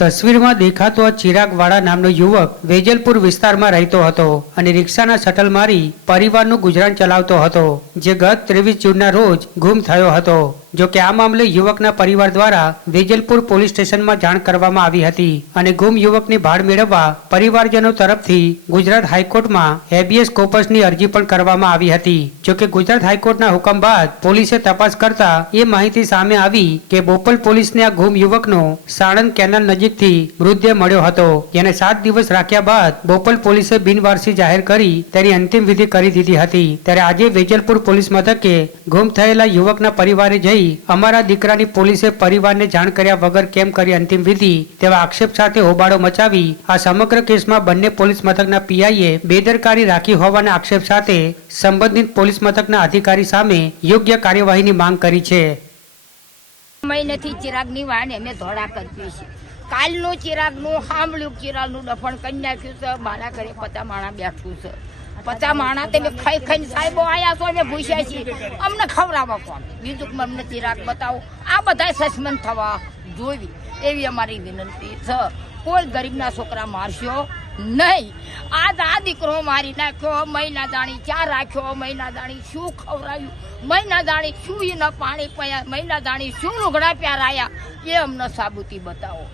તસવીરમાં દેખાતો આ ચિરાગવાળા નામનો યુવક વેજલપુર વિસ્તારમાં રહેતો હતો અને રિક્ષાના શટલ મારી પરિવારનું ગુજરાન ચલાવતો હતો, જે ગત 23 જૂનના રોજ ગુમ થયો હતો। જો કે આ મામલે યુવકના પરિવાર દ્વારા વેજલપુર પોલીસ સ્ટેશનમાં જાણ કરવામાં આવી હતી અને ગુમ યુવકની ભાળ મેળવવા પરિવારજનો તરફથી ગુજરાત હાઈકોર્ટમાં હેબિયસ કોર્પસની અરજી પણ કરવામાં આવી હતી। જો કે ગુજરાત હાઈકોર્ટના હુકમ બાદ પોલીસે તપાસ કરતા એ માહિતી સામે આવી કે બોપલ પોલીસને આ ગુમ યુવકનો સાણંદ કેનાલ નજીકથી મૃતદેહ મળ્યો હતો, જેને 7 દિવસ રાખ્યા બાદ બોપલ પોલીસે બિનવારસી જાહેર કરી તેની અંતિમ વિધિ કરી દીધી હતી। ત્યારે આજે વેજલપુર પોલીસ મથકે ગુમ થયેલા યુવકના પરિવારે જઈ અમારા દીકરાની પોલીસે પરિવારને જાણ કર્યા વગર કેમ કરી અંતિમ વિધિ તેવા આક્ષેપ સાથે હોબાળો મચાવી આ સમગ્ર કેસમાં બંને પોલીસ મથકના પીઆઈએ બેદરકારી રાખી હોવાના આક્ષેપ સાથે સંબંધિત પોલીસ મથકના અધિકારી સામે યોગ્ય કાર્યવાહીની માંગ કરી છે। મહિનેથી ચિરાગની વાન અમે ધોળા કરતી છે। કાલનું ચિરાગનું સાંભળ્યું, ચિરાગનું દફણ કરી નાખ્યું છે। મારા ઘરે પતા માણા બેઠું છે, પતા માણા તમે ખાઈ ખાઈને સાહેબો આવ્યા છો, અમે ભૂસ્યા છીએ, અમને ખવડાવવા કોણ? બીજું અમને ચિરાગ બતાવો, આ બધા સસ્પેન્ડ થવા જોવી એવી અમારી વિનંતી છે। કોઈ ગરીબના છોકરા મારશો નહીં। આ દીકરો મારી નાખ્યો, મહિના દાણી ચા રાખ્યો, મહિના દાણી શું ખવડાવ્યું, મહિના દાણી શું એના પાણી પયા, મહિના દાણી શું લુગડા પહેરાયા, એ અમને સાબુતી બતાવો।